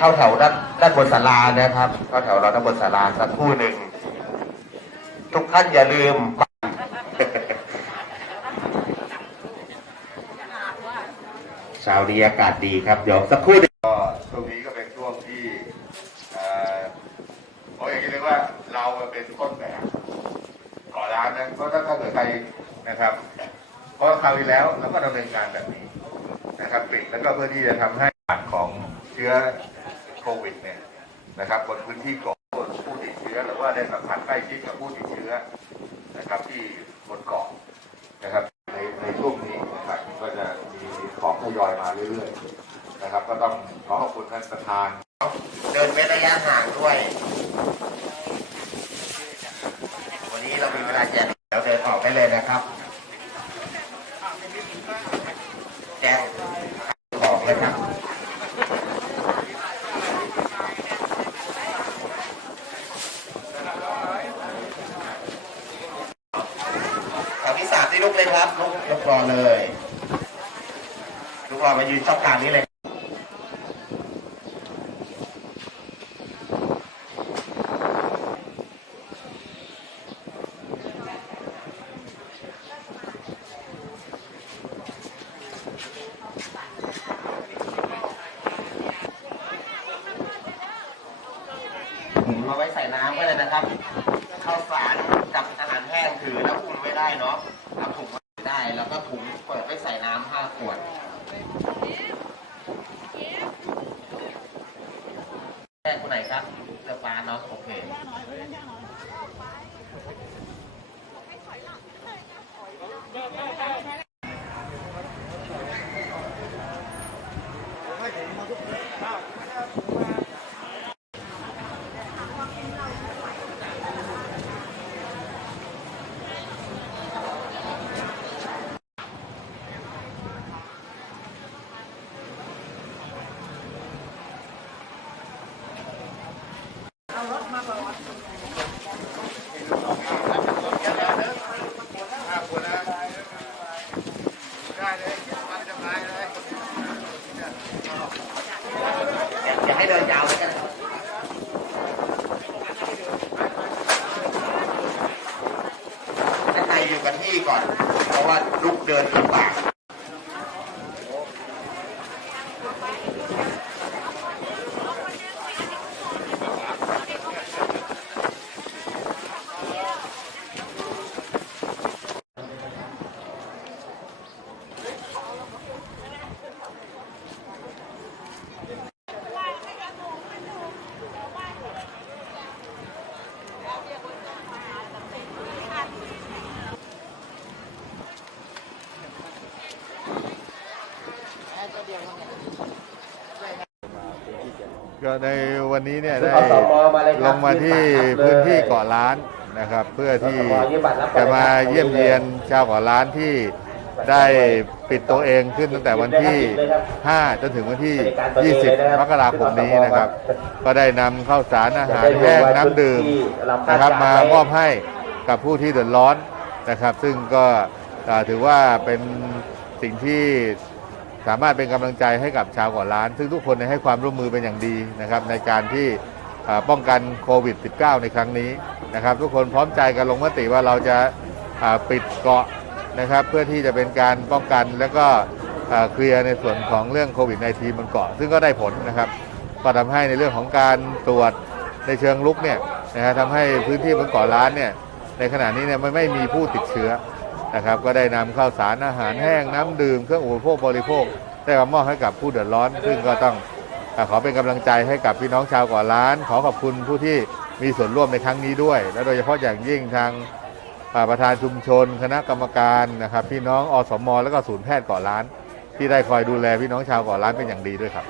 เข้าแถวด้านด้านบนศาลานะครับ เข้าแถวเราด้านบนศาลาสักครู่หนึ่ง ทุกท่านอย่าลืมเช้านี้อากาศดีครับเดี๋ยวสักครู่ก็ช่วงนี้ก็เป็นช่วงที่เอ่อผมอยากจะเรียกว่าเราเป็นต้นแบบก่อร้านนะก็ถ้าเกิดใครนะครับเพราะคราวที่แล้วเราก็ดำเนินการแบบนี้นะครับปิดแล้วก็เพื่อที่จะทำให้ของ ชื้อโควิดเนี่ยนะครับบนพื้นที่เกาะผู้ติดเชื้อหรือว่าได้สัมผัสใกล้ชิดกับผู้ติดเชื้อนะครับที่บนเกาะนะครับ ในในช่วงนี้นะครับก็จะมีของทยอยมาเรื่อยๆนะครับ ก็ต้องขอขอบคุณท่านประธาน เดินเว้นระยะห่างด้วย วันนี้เรามีเวลาแจกเดี๋ยวเดินออกได้เลยนะครับแจ้งบอกเลยครับ แถวที่สามที่ลุกเลย ครับลุกลุกรอเลยลุกรอมายืนช่องกลางนี้เลยถุงเอาไว้ใส่น้ำก็เลยนะครับข้าวสารกับอาหารแห้งถือแล้วคุมไม่ได้เนาะเอาถุงไว้ได้ แล้วก็ถุงเปิดไว้ใส่น้ำห้าขวด แต่คนไหนครับเสื้อฟ้าเนาะโอเค อย่าให้เดินยาวเลยกันให้ใครอยู่กันที่ก่อน เพราะว่าลุกเดินลำบาก ก็ในวันนี้เนี่ยซึ่งได้อสมมาเลยคลรับงมาที่ยื่นบัตรรับเลยพื้นที่เกาะล้านนะครับ เพื่อที่อสมยื่นบัตรรับไปจะมาเลยครับเยี่ยมเยียนชาวเกาะล้านที่ได้ปิดตัวเองขึ้นตั้งแต่วันที่ 5 จนถึงวันที่ 20 มกราคมนี้นะครับ ก็ได้นำข้าวสารอาหารแห้งน้ำดื่มนะครับมามอบให้กับผู้ที่เดือดร้อนนะครับ ซึ่งก็อ่าถือว่าเป็นสิ่งที่ สามารถเป็นกำลังใจให้กับชาวเกาะล้าน ซึ่งทุกคนเนี่ยให้ความร่วมมือเป็นอย่างดีนะครับในการที่ป้องกันโควิด -19 ในครั้งนี้นะครับ ทุกคนพร้อมใจกันลงมติว่าเราจะปิดเกาะนะครับ เพื่อที่จะเป็นการป้องกันแล้วก็เคลียร์ในส่วนของเรื่องโควิด -19 บนเกาะ ซึ่งก็ได้ผลนะครับก็ทำให้ในเรื่องของการตรวจในเชิงลุกเนี่ยนะฮะทำให้พื้นที่บนเกาะล้านเนี่ยในขณะนี้เนี่ยไม่ไม่มีผู้ติดเชื้อ นะครับก็ได้นำข้าวสารอาหารแห้งน้ำดื่มเครื่องอุปโภคบริโภค ได้มามอบให้กับผู้เดือดร้อน ซึ่งก็ต้องขอเป็นกำลังใจให้กับพี่น้องชาวเกาะล้าน ขอขอบคุณผู้ที่มีส่วนร่วมในครั้งนี้ด้วย และโดยเฉพาะอย่างยิ่งทางประธานชุมชน คณะกรรมการนะครับพี่น้องอสม และก็ศูนย์แพทย์เกาะล้าน ที่ได้คอยดูแลพี่น้องชาวเกาะล้านเป็นอย่างดีด้วยครับ